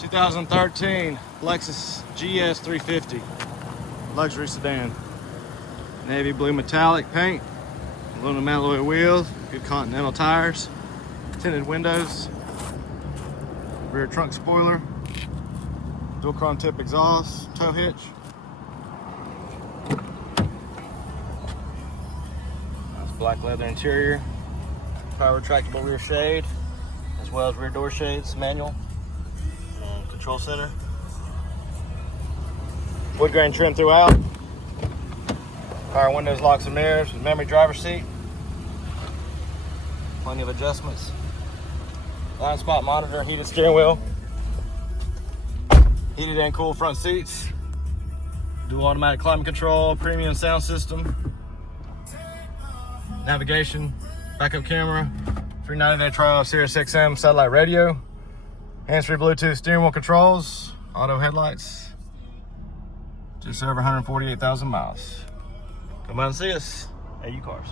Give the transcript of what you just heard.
2013 Lexus GS 350 luxury sedan. Navy blue metallic paint, aluminum alloy wheels, good Continental tires, tinted windows, rear trunk spoiler, dual chrome tip exhaust, tow hitch. Nice black leather interior, power retractable rear shade, as well as rear door shades, manual, and control center. Wood grain trim throughout. Power windows, locks and mirrors with memory driver's seat. Plenty of adjustments. Blind spot monitor, heated steering wheel. Heated and cooled front seats. Dual automatic climate control, premium sound system. Navigation, backup camera, 390-day trial of Sirius XM satellite radio. Hands-free Bluetooth steering wheel controls, auto headlights. Just over 148,000 miles. Come on and see us at Cars.